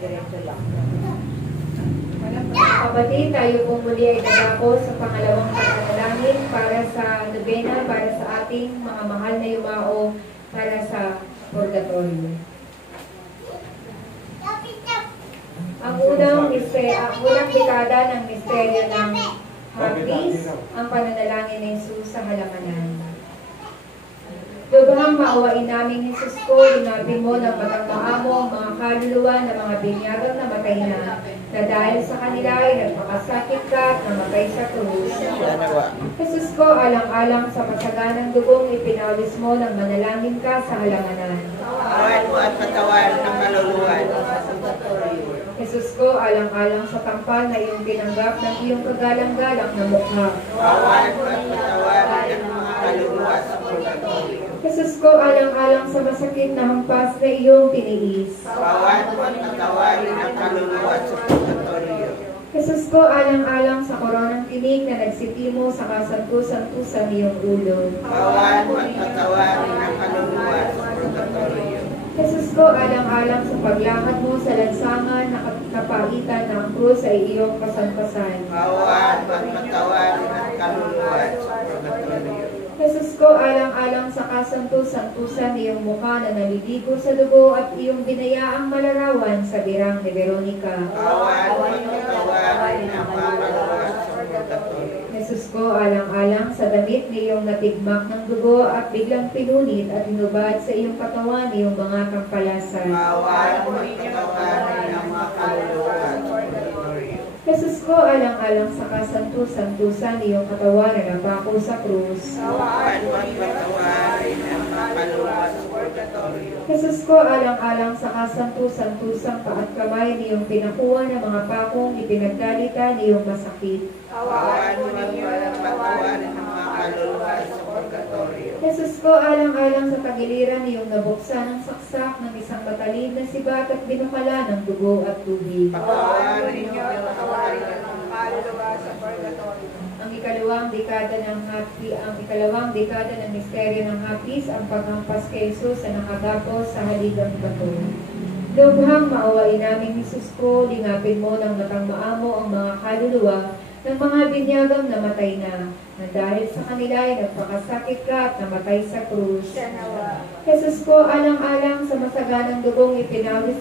diretso lang. Mga kapatid, tayo po muli ay dadako sa pangalawang pananalangin para sa nobena, para sa ating mga mahal na yumao, para sa purgatorio. Ang unang dekada ng misteryo ng Hapis, ang pananalangin ni Jesus sa halamanan. Lubhang maawain namin, Jesus ko, linapin mo ng matagmaan mo ang mga kaluluwa ng mga binyagang namatay na dahil sa kanila ay nagpakasakit ka at namatay sa krus. Jesus ko, alang-alang sa masaganang dugong ipinawis mo ng manalangin ka sa halamanan. Awan mo at patawan ng kaluluwa. Jesus ko, alang-alang sa tampal na iyong tinanggap ng iyong kagalang-galang na mukha. Awan mo at patawan ng mga kaluluwa sa purgatorio. Jesus ko, alang-alang sa masakit na hampas na iyong tiniis. Awan mo at patawan ng kaluluwa sa purgatorio. Jesus ko, alang-alang sa koronang tinig na nagsitimo sa kasantu-santusan iyong ulo. Awan mo at patawan ng kaluluwa sa purgatorio. Jesus ko, alang-alang sa paglakad mo sa lansangan na kapaitan ng krus ay iyong pasampasan. Awan mo at patawan ng kaluluwa sa purgatorio. Jesus ko, alang-alang sa kasantu-santusan iyong mukha na naliligo sa dugo at iyong binayaang malarawan sa birang ni Veronica. Awan mo at patawan ng kaluluwa sa purgatorio. Jesus ko, alang-alang sa damit ni iyong natigmak ng dugo at biglang pinunit at hinubad sa iyong katawan iyong mga kampalasan. Awan mo at patawan ng mga kaluluwa sa purgatorio. Jesus ko, alang-alang sa kasantu-santusan iyong katawan na napako sa krus. Awan mo at patawan ng mga kaluluwa sa purgatorio. Jesus ko, alang-alang sa kasantu-santusang paat kamay niyong pinakuha ng mga pakong ipinagdalita niyong masakit. Awan mo at patawan ng mga kaluluwa sa purgatorio. Jesus ko, alang-alang sa tagiliran niyong nabuksan ng saksak ng isang matalin na sibat at binukala ng dugo at tubig. Patawarin ninyo at patawarin ng mga kaluluwa sa purgatorio. Ang ikalawang dekada ng misteryo ng Hapis, ang paghampas kay Jesus na nakagapos sa haligang bato. Lubhang maawain namin, Jesus ko, lingapin mo ng matang maamo ang mga kaluluwa ng mga binyagang namatay na dahil sa kanila ay nagpakasakit ka at namatay sa krus. Jesus ko, alang-alang sa masaganang dugong ipinawis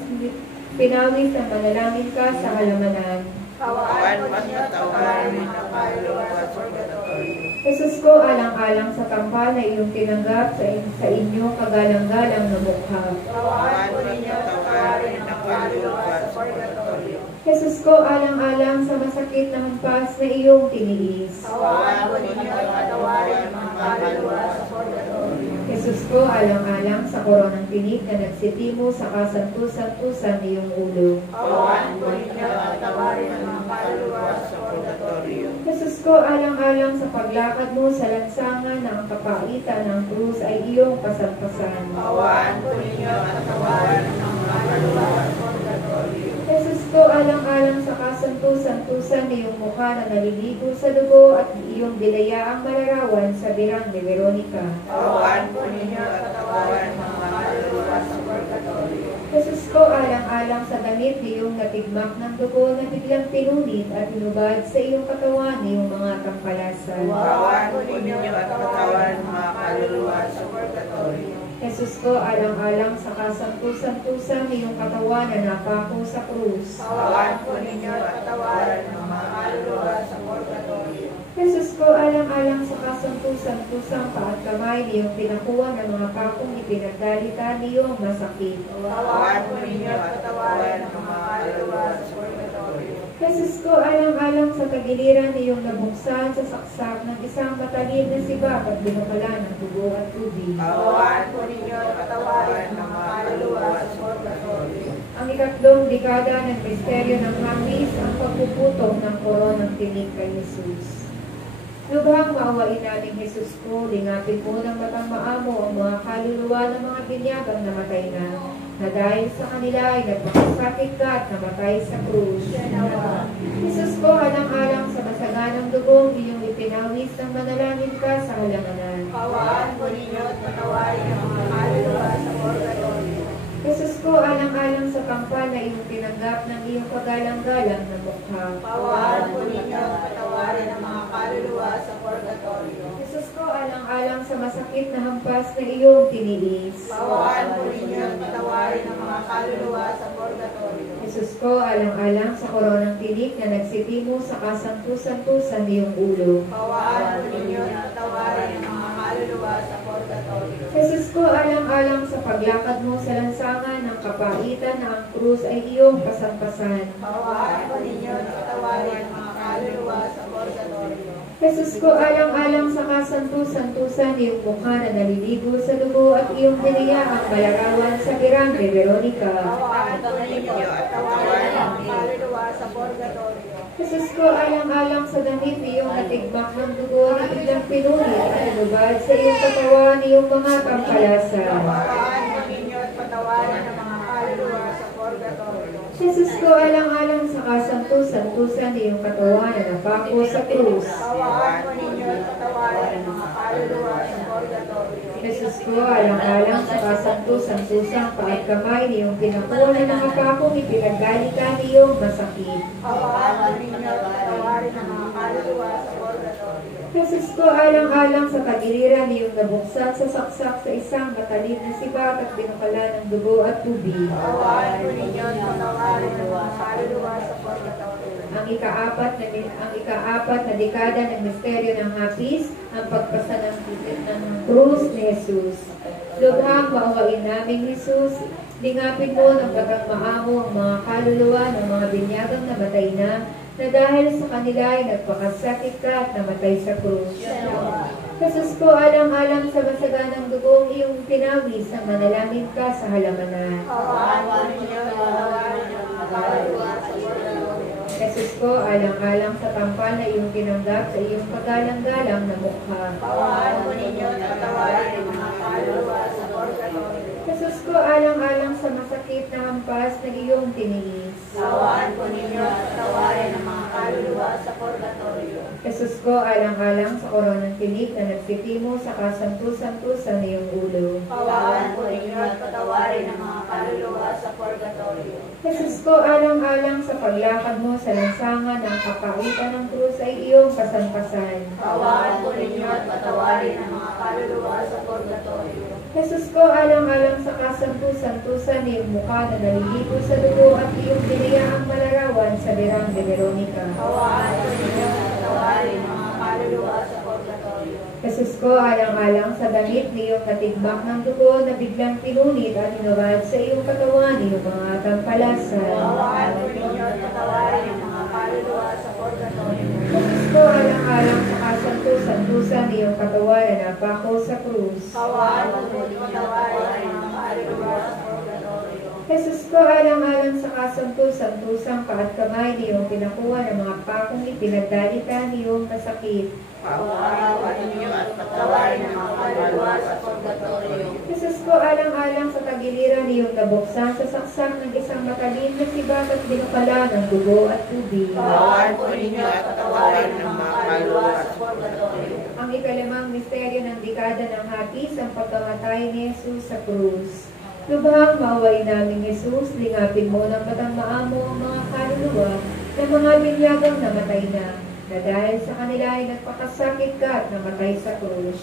ang manalangin ka sa halamanan. Awan mo at patawarin ng kaluluwa sa purgatorio. Jesus ko, alang-alang sa tampal na iyong tinanggap sa inyo kagalang-galang na mukha. Awan mo at patawarin ng kaluluwa sa purgatorio. Jesus ko, alang-alang sa masakit na hampas na iyong tiniis. Awan mo at patawarin ng mga kaluluwa sa purgatorio. Jesus ko, alang-alang sa koronang tinig na nagsitimo sa kasantu-santusan iyong ulo. Awan mo at patawarin ng mga kaluluwa sa purgatorio. Jesus ko, alang-alang sa paglakad mo sa lansangan na ang kapaitan ng krus ay iyong pasampasan. Awan mo at patawarin ng mga kaluluwa sa purgatorio. Jesus ko, alang-alang sa kasantu-santusan iyong mukha na naliligo sa dugo at iyong dilayaang malarawan sa birang ni Veronica. Awan mo at patawarin ng mga kaluluwa sa purgatorio. Jesus ko, alang-alang sa damit iyong natigmak ng dugo na biglang pinunit at hinubad sa iyong katawan iyong mga kampalasan. Awan mo at patawarin ng mga kaluluwa sa purgatorio. Jesus ko, alang-alang sa kasantu-santusan iyong katawan na napako sa krus. Awan mo at patawarin ng mga kaluluwa sa purgatorio. Jesus ko, alang-alang sa kasantu-santusang paat kamay niyong pinakuha ng mga pakong ipinagdalita niyong masakit. Awan mo at patawarin ng mga kaluluwa sa purgatorio. Jesus ko, alang-alang sa tagiliran niyong nabuksan sa saksak ng isang matalin na sibak at binukala ng dugo at tubig. Awan mo at patawarin ng mga kaluluwa sa purgatorio. Ang ikatlong dekada ng misteryo ng Hapis, ang pagpuputong ng koronang tinig kay Jesus. Lubhang maawain namin, Jesus ko, lingapin mo ng matang maamo ang mga kaluluwa ng mga binyagang namatay na dahil sa kanila ay nagpakasakit ka at namatay sa krus. Jesus ko, alang-alang sa masaganang dugong iyong ipinawis ng manalangin ka sa halamanan. Awan mo at patawarin ang mga kaluluwa sa purgatorio. Jesus ko, alang-alang sa kampal na iyong tinanggap pagalang-galang na mukha. Pawaan po ninyo at patawarin ang mga kaluluwa sa purgatorio. Jesus ko, alang-alang sa masakit na hampas na iyong tiniis. Pawaan po ninyo at patawarin ang mga kaluluwa sa purgatorio. Jesus ko, alang-alang sa koronang tinik na nagsitimo sa kasantu-santusan iyong ulo. Pawaan po ninyo at patawarin ang mga kaluluwa sa purgatorio. Jesus ko, alang-alang sa paglakad mo sa lansangan ng kapaitan na ang krus ay iyong pasampasan. Pawaan po ninyo at patawarin ang mga kaluluwa sa purgatorio. Jesus ko, alang-alang sa kasantu-santusan iyong mukha na naliligo sa dugo at iyong ang malarawan sa birang ni Veronica. Pawaan po ninyo at patawarin ang mga kaluluwa sa purgatorio. Jesus ko, alang-alang sa damit iyong natigmak ng dugo na biglang pinunit at inubad sa iyong katawan iyong mga kampalasa. Pawaan po ninyo at patawarin ang mga kaluluwa sa purgatorio. Jesus ko, alang-alang sa kasantu-santusan iyong katawan na napako sa krus. Pawaan po ninyo at patawarin ang mga kaluluwa sa purgatorio. Jesus ko, alang-alang sa kasantu-santusang paat kamay niyong pinakuha na ng apakong ipinagalikan niyong masakit. Pawaan po ninyo at patawarin ang mga kaluluwa sa purgatorio. Jesus ko, alang-alang sa tagiliran niyong nabuksan sa saksak sa isang matalim na sibat at binukalan ng dugo at tubig. Pawaan po ninyo at patawarin ang mga kaluluwa sa purgatorio. Ang ikaapat na dekada ng misteryo ng hapis, ang pagpasa ng krus ni Jesus. Lubhang maawain namin Jesus, lingapin mo ng batang maamo ang mga kaluluwa ng mga binyagang namatay na dahil sa kanila ay nagpakasakit ka at namatay sa krus. Jesus ko, alang-alang sa masaganang dugong iyong pinawis ang manalangin ka sa halamanan. Pawaan po ninyo at patawarin ang mga kaluluwa sa purgatorio. Jesus ko, alang-alang sa tampal na iyong tinanggap sa iyong pagalang-galang na mukha. Pawaan po ninyo at patawarin ang mga kaluluwa sa purgatorio. Jesus ko, alang-alang sa masakit na hampas na iyong tiniis. Pawaan po ninyo at patawarin ang mga kaluluwa sa purgatorio. Jesus ko, alang-alang sa koronang tinik na nagsitimo sa kasantu-santusan iyong ulo. Pawaan po ninyo at patawarin ang mga kaluluwa sa purgatorio. Jesus ko, alang-alang sa paglakad mo sa lansangan ng kapaitan ng krus ay iyong pasampasan. Pawaan po ninyo at patawarin ang mga kaluluwa sa purgatorio. Jesus ko, alang-alang sa kasantu-santusan iyong mukha na naliligo sa dugo at iyong ang malarawan sa birang ni Veronica. Pawaan po ninyo at patawarin ang mga kaluluwa sa purgatorio. Jesus ko, alang-alang sa damit niyong natigmak ng dugo na biglang pinunit at inubad sa iyong katawan iyong mga tampalasa. Pawaan po ninyo at patawarin ang mga kaluluwa sa purgatorio. Jesus ko, alang-alang sa kasantu-santusan iyong katawan na napako sa krus. Pawaan po ninyo at patawarin ang mga kaluluwa sa purgatorio. Jesus ko, alang-alang sa kasantu-santusang paat kamay niyong pinakuha ng mga pakong ipinagdalitan niyong masakit. Pawaan po ninyo at patawarin ang mga kaluluwa sa purgatorio. Jesus ko, alang-alang sa tagiliran niyong nabuksan sa saksak ng isang matalim na sibat at binukala ng dugo at tubig. Pawaan po ninyo at patawarin ang mga kaluluwa sa purgatorio. Ang ikalimang misteryo ng dekada ng hapis, ang pagkamatay ni Jesus sa krus. Lubhang maawain namin Jesus, lingapin mo ng batang maamo ang mga kaluluwa ng mga binyagang namatay na dahil sa kanila ay nagpakasakit ka at namatay sa krus.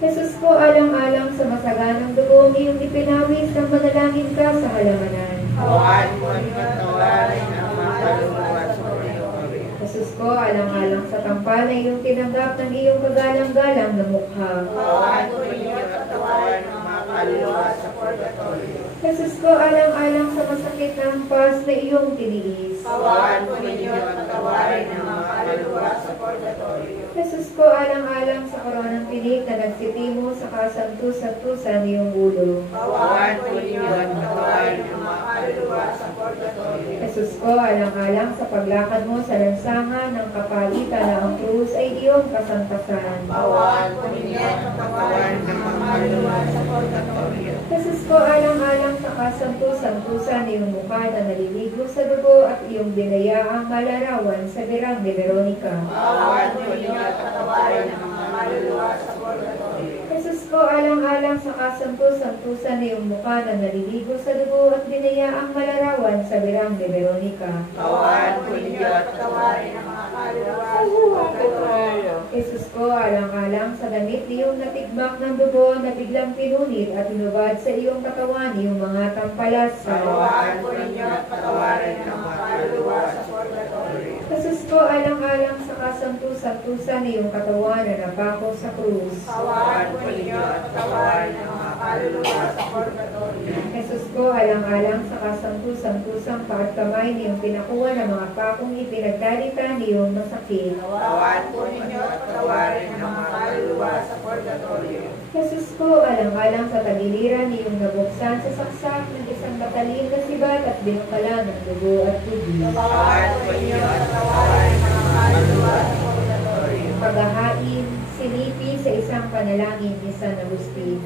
Jesus ko, alang-alang sa masaganang dugo iyong ipinawis ng manalangin ka sa halamanan. Pawaan po ninyo at patawarin ang mga kaluluwa sa purgatorio. Jesus ko, alang-alang sa tampal na iyong tinanggap ng iyong kagalang-galang na mukha. Pawaan po ninyo at patawarin ang mga kaluluwa sa purgatorio. Jesus ko, alang-alang sa masakit na hampas na iyong tiniis. Pawaan po ninyo at patawarin ang mga kaluluwa sa purgatorio. Jesus ko, alang-alang sa koronang tinik na nagsitimo sa kasantu-santusan iyong ulo. Pawaan po ninyo at patawarin ang mga kaluluwa sa purgatorio. Jesus ko, alang-alang sa paglakad mo sa lansangan ng kapalitan na ang krus ay iyong kasantasan. Pawaan po ninyo at patawarin ang mga kaluluwa sa purgatorio. Jesus ko, alang-alang sa kasantu-santusan iyong mukha na naliligo sa dugo at iyong binayaang malarawan sa birang ni Veronica. Pawaan po ninyo at patawarin ang mga kaluluwa sa purgatorio. Jesus ko, ko, alang-alang sa kasanto-santusan na iyong mukha na naliligo sa dugo at binayaang malarawan sa birang ni Veronica. Kawan po ninyo at patawarin ang mga kaluluwa sa purgatorio. Jesus ko, alang-alang sa damit niyong natigmak ng dugo na biglang pinunit at inubad sa iyong katawan iyong mga tampalas sa Kawan po ninyo at patawarin ang mga kaluluwa sa purgatorio. Jesus ko, alang-alang sa kasanto-santusan na iyong katawan na napako sa krus. Kawan po ninyo at patawarin ang mga kaluluwa sa purgatorio. Jesus ko, alang-alang sa kasanto-santusang paat kamay niyong pinakuha ng mga pakong ipinagdalita niyong masakit. Kawan po ninyo at patawarin ang mga kaluluwa sa purgatorio. Jesus ko, alang-alang sa tagiliran niyong nabuksan sa saksak ng isang matalim na sibat at binukala ng dugo at tubig. Kawan po ninyo at patawarin ang mga kaluluwa sa purgatorio. Paghahain, sinipi sa isang panalangin ni San Agustin.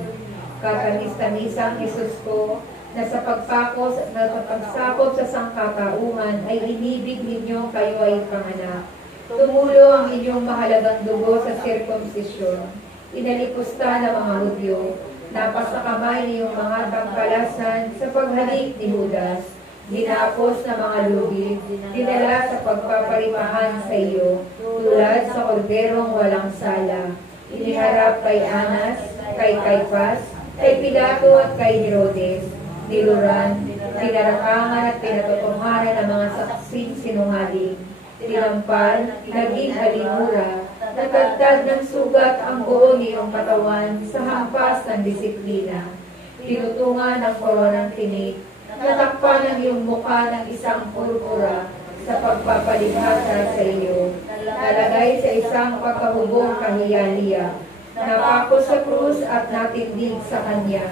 Katamis-tamisang Jesus ko, na sa pagpakos at sa pagsakop sa sangkatauhan ay inibig ninyo kayo ay panganak. Tumulo ang inyong mahalagang dugo sa sirkumsisyon. Inalipusta ng mga Hudyo, napasakamay niyong mga tangkalasan sa paghalik ni Judas. Ginapos na mga lugi, dinala sa pagpaparimahan sa iyo, tulad sa korderong walang sala. Iniharap kay Anas, kay Caiphas, kay Pilato at kay Herodes. Niluran, pinarakangan at pinatutunghanan ng mga saksing sinungaling. Tinampal, naging halimura, natagtad ng sugat ang buo niyong katawan sa hampas ng disiplina. Pinutungan ng koronang tinik, natakpan ang iyong mukha ng isang purpura sa pagpapalibhasa sa iyo. Nalagay sa isang pagkahubong kahiya-hiya. Napako sa krus at natindig sa kanya.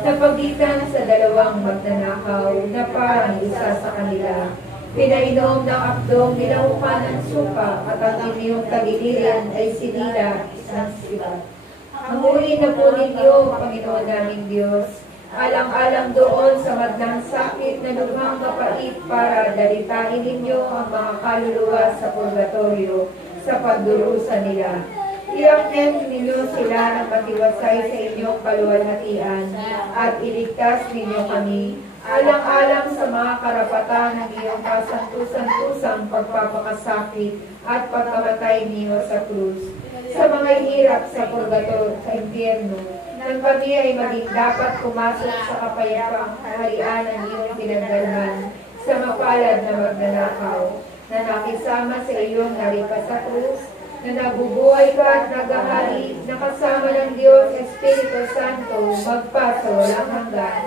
Napagitan sa dalawang magnanakaw na parang isa sa kanila. Pinainom ng akdong nilahukan ng suka at ang inyong tagiliran ay sinila isang sibat. Hanguin na po ninyo, Panginoon naming Diyos, alang-alang doon sa madlang sakit na lubhang mapait para dalitain ninyo ang mga kaluluwa sa purgatorio sa pagdurusa nila. Iakit ninyo sila ng matiwasay sa inyong kaluwalhatian at iligtas ninyo kami alang-alang sa mga karapatan ng iyong kasantusan-tusang pagpapakasakit at pagkamatay niyo sa krus. Sa mga hirap sa purgatorio, sa impyerno, nang kami ay maging dapat pumasok sa kapayapang kaharian ng iyong pinagdalhan sa mapalad na magnanakaw, na nakisama sa iyong naripas sa krus, na nabubuhay ka at nagahari, na kasama ng Diyos Espiritu Santo, magpa sa walang hanggan.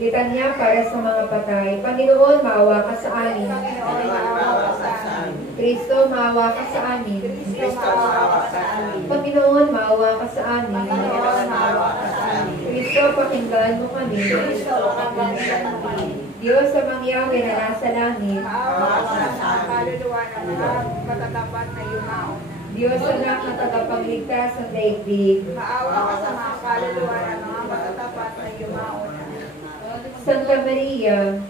Litanya para sa mga patay. Panginoon, maawa ka sa amin. Panginoon, maawa ka sa amin. Kristo, maawa ka sa amin. Kristo, maawa ka sa amin. Panginoon, maawa ka sa amin. Panginoon, maawa ka sa amin. Kristo, pakinggan mo kami. Kristo, pakinggan mo kami. Diyos sa mangyawi na nasa langit. Maawa ka sa kaluluwa ng mga matatapat na yumao. Diyos na nakatagapagligtas ng daigdig. Maawa ka sa mga kaluluwa ng mga matatapat na yumao. Santa Maria,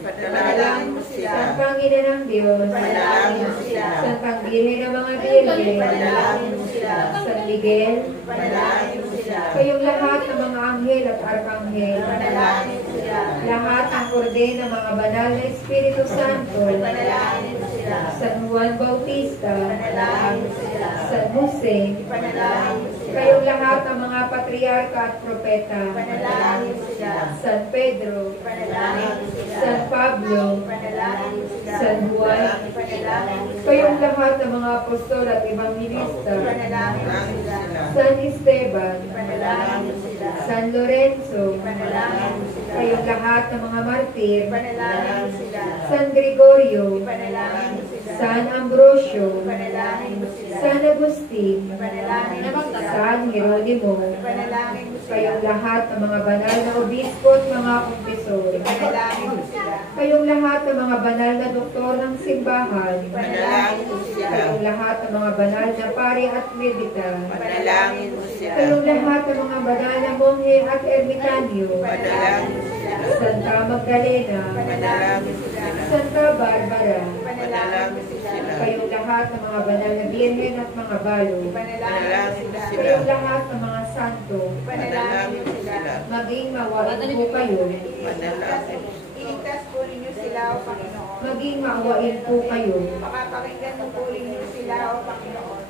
Panalangin mo sila. Santang Ina ng Diyos, Panalangin mo sila. Santang Birhen ng mga Birhen, Panalangin mo sila. San Miguel, Panalangin mo sila. kayong lahat ng mga anghel at arkanghel, Panalangin mo sila. lahat ng orden ng mga banal na Espiritu Santo, Panalangin mo sila. San Juan Bautista, Panalangin mo sila. San Jose, Panalangin mo sila. kayong lahat ng mga patriarka at propeta, Panalangin mo sila. San Pedro, Panalangin mo sila. San Pablo, Panalangin mo sila. San Juan, Panalangin mo sila. kayong lahat ng mga apostol at evangelista, Panalangin mo sila. San Esteban, Panalangin mo sila. San Lorenzo, Panalangin mo sila. kayong lahat ng mga martir, Panalangin mo sila. San Gregorio, Panalangin mo sila. San Ambrosio, Panalangin mo sila. San Agustin, Panalangin mo sila. San Jeronimo, Panalangin mo sila. kayong lahat ng mga banal na obispo at mga kumpisor, Panalangin mo sila. kayong lahat ng mga banal na doktor ng simbahan, Panalangin mo sila. kayong lahat ng mga banal na pari at medita, Panalangin mo sila. kayong lahat ng mga banal na monghe at ermitanyo, Panalangin mo sila. Santa Magdalena, Panalangin mo sila. Santa Barbara, Manalangin sila. kayong lahat ng mga banal na birhen at mga balo, Manalangin sila. kayong lahat ng mga santo, Manalangin sila. maging mawain po kayo, Manalangin. Iligtas po ninyo sila, O Panginoon. maging maawain po kayo, Makapakinggan mo po ninyo sila, O Panginoon.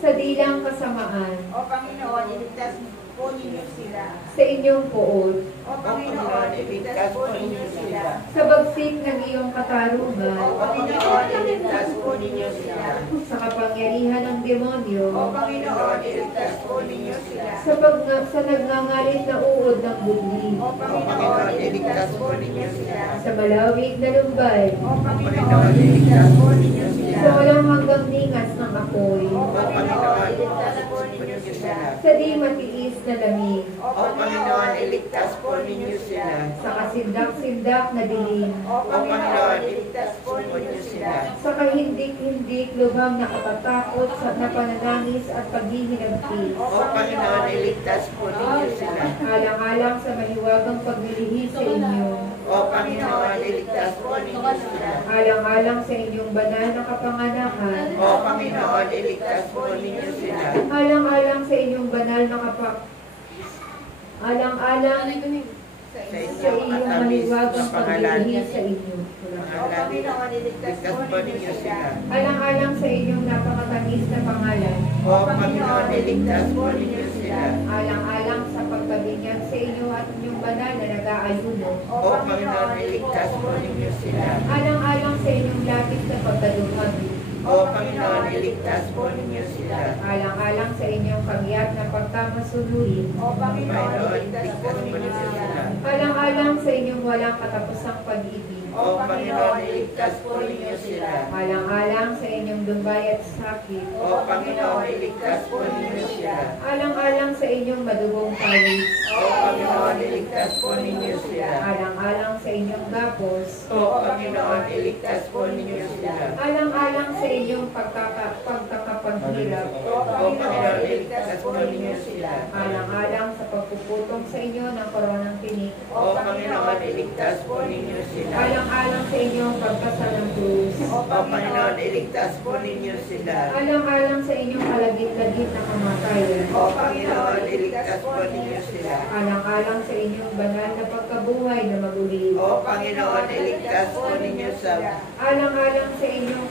sa dilang kasamaan, O Panginoon, iligtas po ninyo sila. sa inyong poot, O Panginoon, iligtas po ninyo sila. sa bagsik ng iyong O katarungan, Panginoon, iligtas po ninyo sila. sa kapangyarihan ng demonyo, O Panginoon, iligtas po ninyo sila. sa nagngangalit na uod ng bugli, O Panginoon, iligtas po ninyo sila. sa malawig na lumbay, O Panginoon, iligtas po ninyo sila. sa walang hanggang ningas ng apoy, O Panginoon, iligtas po ninyo sila. sa di matiis na lamig, O O Panginoon, iligtas po ninyo sila. sa kasindak-sindak na dilim, O Panginoon, iligtas po ninyo sila. sa kahindik-hindik lubhang nakatatakot sa napananangis at paghihinagpis, O Panginoon, iligtas po ninyo sila. alang-alang sa mahiwagang paglilihi sa inyo, O Panginoon, iligtas po ninyo sila. alang-alang sa inyong banal na kapanganakan, O Panginoon, iligtas po ninyo sila. alang-alang sa inyong banal na alang-alang Sa sa inyong iyong katamis na mahiwagang pangalan. paglilihi sa inyo, O Panginoon, iligtas Iligtas po po ninyo ninyo sila. sila. alang-alang sa inyong napakatamis na pangalan, O Panginoon, iligtas po ninyo sila. alang-alang sa pagpabinyag sa inyo at inyong banal na nag-aayuno, O Panginoon, iligtas po ninyo sila. alang-alang sa inyong lapis na pagkaduhagi, O Panginoon, iligtas po ninyo sila. alang-alang sa inyong kagyat na pagkamasuluhin, O Panginoon, Panginoon, iligtas po ninyo sila. alang-alang sa inyong walang katapusang pag-ibig, O Panginoon, iligtas po ninyo sila. alang-alang sa inyong dumbay at sakit, O Panginoon, iligtas po ninyo sila. alang-alang sa inyong madugong pawis, O Panginoon, iligtas po ninyo sila. alang-alang sa inyong gapos, O Panginoon, iligtas po ninyo sila. alang-alang sa inyong pagkakapaghirap, O Panginoon, iligtas po ninyo sila. alang-alang sa pagpuputong sa inyo ng koronang tinik, O Panginoon, iligtas po ninyo sila. alang-alang sa inyong pagkasalang krus, O Panginoon, iligtas po ninyo sila. alang-alang sa inyong kalagit-lagit na kamatayan, O Panginoon, iligtas po ninyo sila. alang-alang sa inyong banal na pagkabuhay na magulit, O Panginoon, iligtas po ninyo sa alang-alang sa inyong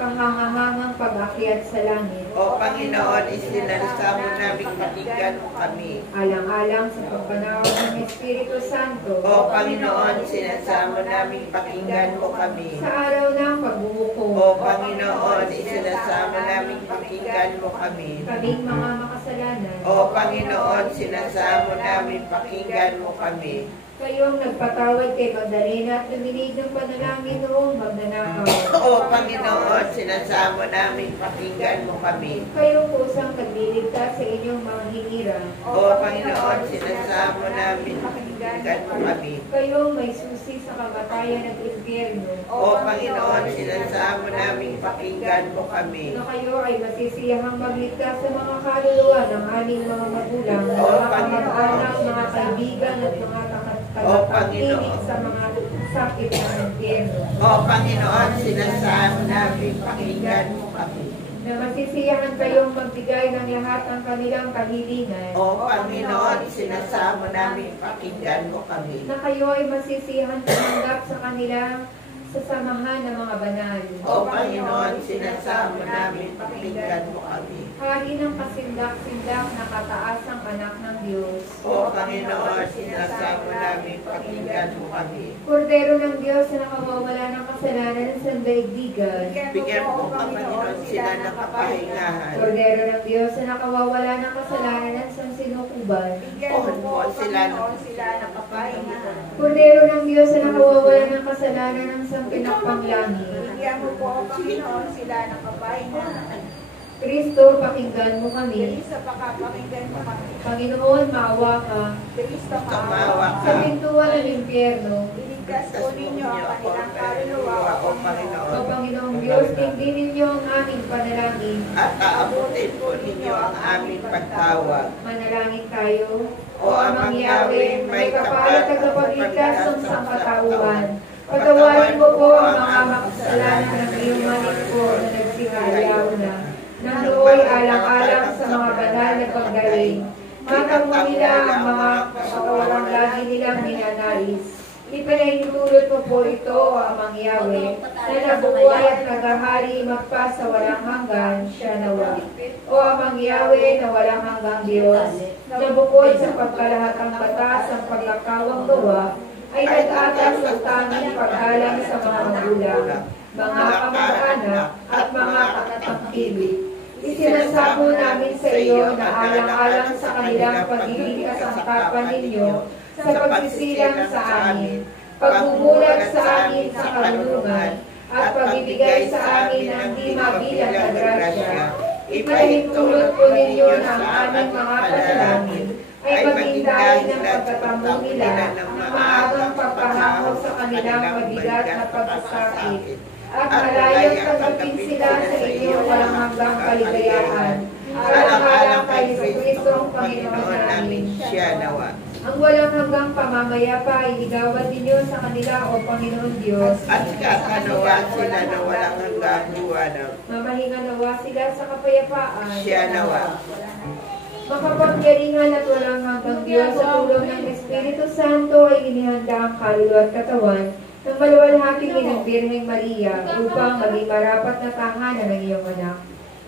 kahangahangang pag-akyat sa langit, O Panginoon, isinalisa mo naming pakinggan mo kami. alang-alang sa pagpanawag ng Espiritu Santo, O Panginoon, sinasamo naming pakinggan mo kami. sa araw ng pagbubuko, O Panginoon, isinasamo naming pakinggan mo kami. kaming mga makasalanan, O Panginoon, sinasamo naming pakinggan mo kami. kayong nagpatawad kay Magdalena at luminig ng panalangin noong magnanakaw, O Panginoon, sinasamo naming pakinggan mo kami. kayong kusang nagliligtas sa inyong mga hinira, O Panginoon, sinasamo namin pakinggan mo kami. kayong may susi sa kamatayan at impyerno, O Panginoon, sinasamo naming pakinggan mo kami. na kayo ay masisiyahang magligtas sa mga kaluluwa ng aming mga magulang, O mga Panginoon. kamag-anak, mga kaibigan at mga O Panginoon. tagapagkinig sa mga sakit ng impyerno, O Panginoon, sinasamo namin pakinggan mo kami. na masisiyahan kayong magbigay ng lahat ng kanilang kahilingan, O Panginoon, sinasamo namin pakinggan mo kami. na kayo ay masisiyahan tumanggap sa kanilang sasamahan ng mga banal. O Panginoon, sinasamo namin pakinggan mo kami. Hari ng kasindak-sindak na kataasang anak ng Diyos, O Panginoon, sinasamo namin pakinggan mo kami. Kordero ng Diyos na nakawawala ng kasalanan ng sandaigdigan, Bigyan mo, Panginoon, sila ng kapahingahan. Kordero ng Diyos na nakawawala ng kasalanan ng sansinukuban, Bigyan mo po, Panginoon, sila ng kapahingahan. Kordero ng Diyos na nakawawala ng kasalanan ng sampinakpanglangit, Bigyan mo po, Panginoon, sila ng kapahingahan. Kristo, pakinggan mo kami. Kristo, pakapakinggan mo kami. Panginoon, maawa ka. Kristo, Maawa maawa Sa ka. pintuan ng impyerno, Iligtas po ninyo ang kanilang kaluluwa, O O Panginoon, Panginoong Diyos, tingin ninyo ang aming panalangin. at aabutin po ninyo ang aming pagtawag. Manalangin tayo. O amang Yahweh, may kapal at tagapagligtas ng sangkatauhan. Patawarin mo kasalanan ng iyong malingkod na nagsihayaw na, nang nooy alang-alang sa mga banal na pagdaring. Matamo nila ang mga kasawarang lagi nilang ninanais. Ipinahintulot mo po ito, O Amang Yahweh, na nabubuhay at naghahari magpa sa walang hanggan, siya nawa. O Amang Yahweh na walang hanggang Diyos, na bukod sa pagkalahatang batas ang pagkakawang gawa, ay nag-atas ng tanging paggalang sa mga magulang, mga kamag-anak at mga katatangkilik. Isinasamo namin sa iyo na alang-alang sa kanilang pag-ibig kasangkapan ninyo sa pagsisilang sa amin, pagbubulag sa amin sa karunungan, at pagbibigay sa amin ng di mabilang na grasya. Ipahintulot po ninyo na ang aming mga panalangin ay maging dahil ng pagtatamo nila ng maagang pagpahako sa kanilang mabigat na pagsasakit, at malayang tanggapin sila sa inyong walang hanggang kaligayahan, alang-alang kay Jesucristo ang Panginoon namin, siya nawa. Ang walang hanggang pamamayapa ay ligawan ninyo sa kanila, O Panginoon Diyos. At kakanawa sila na walang hanggang liwanag. Mamahinga nawa sila sa kapayapaan. Siya nawa. Makapangyarihan at walang hanggang Diyos sa tulong ng Espiritu Santo ay inihanda ang kaluluwa at katawan ng maluwalhating ng Birheng Maria upang maging marapat na tahanan ng iyong anak.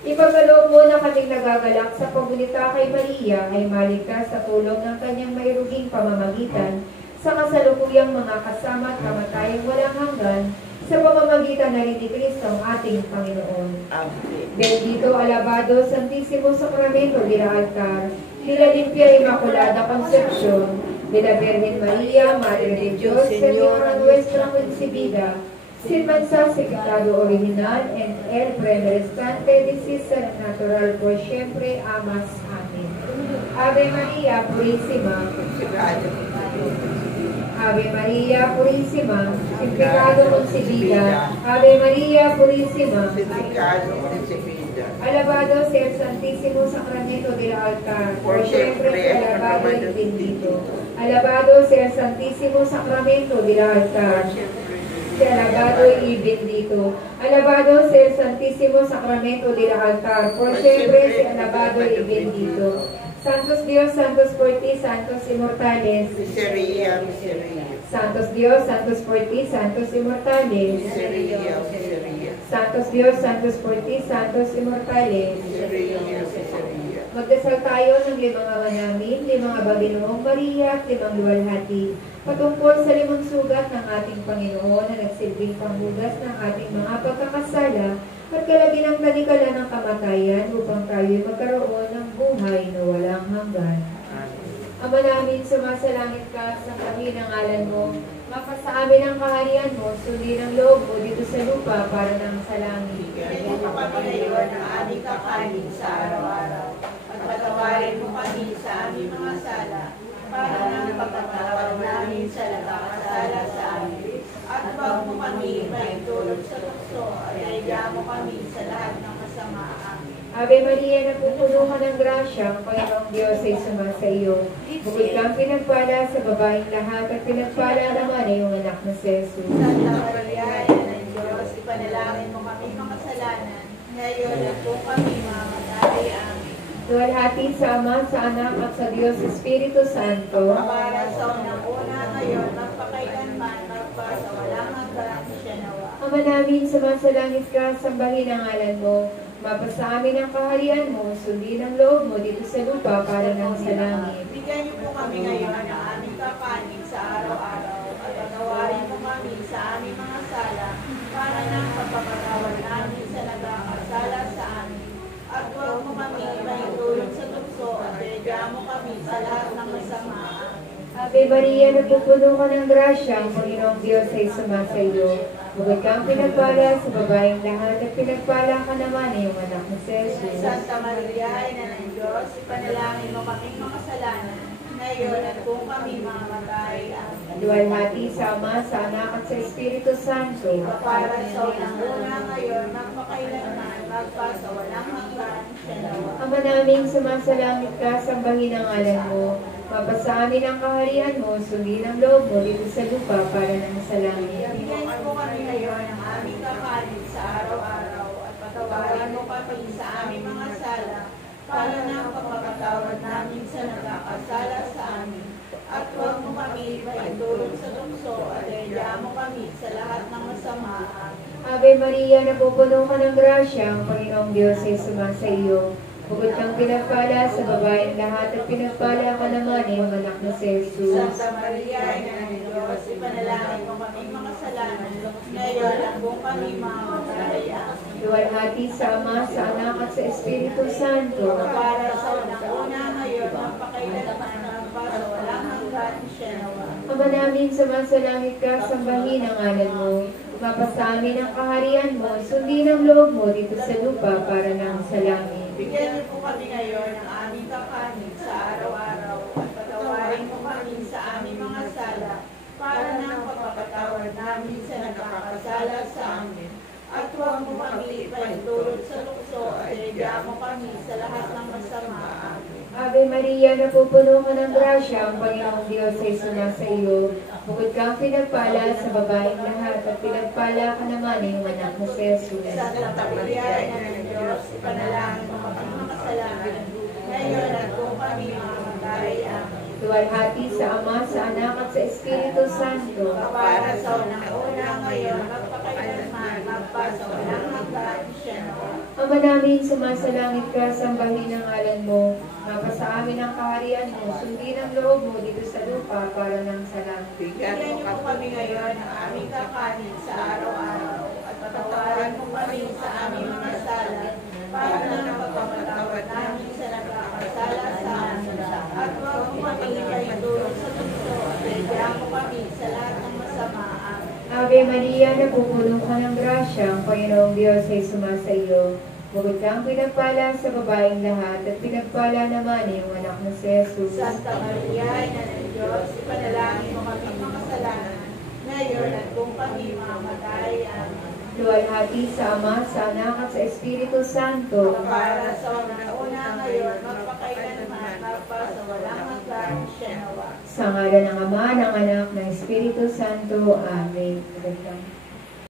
Ipagkaloob mo na kaming nagagalak sa pagbulita kay Maria ay maligtas sa tulong ng kanyang mairuging pamamagitan sa kasalukuyang mga kasama at kamatayang walang hanggan sa pamamagitan na rin ni Cristo ang ating Panginoon. Bendito, alabado, Santísimo Sacramento de la Altar, de la Limpia Inmaculada Concepción, de la Virgen María, Madre de Dios, Señora nuestra concebida, sin mancha secretado original, en el primer instante de ser natural por siempre, amas. Amén. Ave María Purísima, Ave María Purísima, sin pecado concebida. Ave María Purísima, alabado sea el Santísimo Sacramento del altar, por siempre sea alabado y bendito. Alabado sea el Santísimo Sacramento del altar, sea alabado y bendito. Alabado sea el Santísimo Sacramento del altar, por siempre sea alabado y bendito. Santos Dios, santos por ti, santos inmortales. Miseria, miseria. Santos Dios, santos por ti, santos inmortales. Miseria, miseria. Santos Dios, santos por ti, santos inmortales. Miseria, miseria. Magdasal tayo ng limang ama namin, limang Abaginoong Maria at limang luwalhati, patungkol sa limang sugat ng ating Panginoon na nagsilbing panghugas ng ating mga pagkakasala at kalaginang talikala ng kamatayan upang tayo magkaroon ng buhay na walang hanggan. Ama namin, sumasalangit ka, sambahin ang ngalan mo, mapasa amin ang kaharian mo, sundin ang loob mo dito sa lupa para nang sa langit. Bigyan mo kami ngayon ng aming kakanin sa araw-araw, at patawarin mo kami sa aming mga sala, para nang pagkatawad namin sa nagkakasala sa amin. At huwag mo kami maitulog sa tukso, at naiga mo kami sa lahat ng kasamaan. Ave Maria, napupuno ka ng grasya, ang Panginoong Diyos ay sumasa iyo. Bukod kang pinagpala sa babaeng lahat at pinagpala naman ay iyong anak na si Jesus. Santa Maria, Ina ng Diyos, ipanalangin mo kami mga kasalanan, ngayon at kung kami mamamatay. Amen. Luwalhati sa Ama, sa Anak at sa Diyos Espiritu Santo. Para sa unang-una ngayon, magpakailanman, magpa sa walang hanggan, siya nawa. Ama namin, sumasalangit ka, sambahin ang ngalan mo. Mapasa amin ang kaharian mo, sundin ang loob mo dito sa lupa para nang sa langit. Bigyan niyo po kami ngayon ng aming kakanin sa araw-araw, at patawarin mo kami sa aming mga sala, para nang pagpapatawad namin sa nagkakasala sa amin. At huwag mo kami maitulog sa tukso, at iligyan mo kami sa lahat ng kasamaan. Ave Maria, napupuno ka ng grasya, ang Panginoong Diyos ay sumasa iyo. Bukod kang pinagpala sa babaeng lahat at pinagpala ka naman ay iyong anak na si Jesus. Santa Maria, Ina ng Diyos, ipanalangin mo kaming makasalanan, ngayon at kung kami mamamatay. Amen. Luwalhati sa Ama, sa Anak at sa Espiritu Santo. Para sa unang-una ngayon, magpakailanman, magpa sa walang hanggan, siya nawa. Ama naming sumasalangit ka, sambahin ang ngalan mo. Mapasa amin ang kaharian mo, sundin ang loob mo dito sa lupa para nang sa langit. Bigyan niyo po kami ngayon ng aming kakanin kanin sa araw-araw at patawarin mo kami sa aming mga sala para ng pagpapatawad namin sa nagkakasala sa amin. At huwag mo kami ipaintulot sa tukso at iadya mo kami sa lahat ng masama. Ave Maria, napupuno ka ng grasya, ang Panginoong Diyos ay sumasa iyo. Bukod kang pinagpala sa babaeng lahat at pinagpala ka naman ay ang anak na si Jesus. Santa Maria, Ina ng Diyos, ipanalangin mo kami makasalanan, ngayon at kung kami mamamatay. Luwalhati sa Ama, sa Anak at sa Espiritu Santo. Para sa unang-una ngayon, magpakailanman ng paso, walang hanggan siya nawa. Ama namin, sumasalangit ka, sambahin ang ngalan mo. Mapasa amin ang kaharian mo, sundin ang loob mo dito sa lupa para nang sa langit. Bigyan niyo po kami ngayon ng aming kakanin sa araw-araw at patawarin mo kami sa aming mga sala para ng pagpapatawad namin sa nagkakasala sa amin. At huwag mo kami ipaintulot sa tukso at iadya mo kami sa lahat ng masama. Amen. Ave Maria, napupuno ka ng grasya, ang Panginoong Diyos ay sumasa iyo. Bukod kang pinagpala sa babaeng lahat at pinagpala ka naman ay ang anak mo si Jesus. Santa Maria, Ina ng Diyos, ipanalangin mo kami makasalanan, ngayon at kung kami mamamatay. Amen. Luwalhati sa Ama, sa Anak at sa Espiritu Santo. Para sa unang-una ngayon, magpakailanman, magpasa, walang hanggan siya nawa. Ama namin, sumasalangit ka, sambahin ang ngalan mo. Mapasa amin ang kaharian mo, sundin ang loob mo dito sa lupa para nang sa langit. Bigyan niyo po kami ngayon ng aming kakanin sa araw-araw at patawarin mo kami sa aming mga sala para ng pagpapatawad namin sa nagkakasala sa amin. At huwag mo kami ipaintulot sa tukso at iadya mo kami sa lahat ng masama. Amen. Ave Maria, napupuno ka ng grasya, ang Panginoong Diyos ay sumasa iyo. Bukod kang pinagpala sa babaeng lahat at pinagpala naman ay ang anak na si Jesus. Santa Maria, Ina ng Diyos, ipanalangin mo kami makasalanan, ngayon at kung kami mamamatay. Amen. Luwalhati sa Ama, sa Anak at sa Espiritu Santo. Para sa una ngayon, magpakailanman, magpasa, walang hanggan siya nawa. Sa ngalan ng Ama, ng Anak, ng Espiritu Santo. Amen.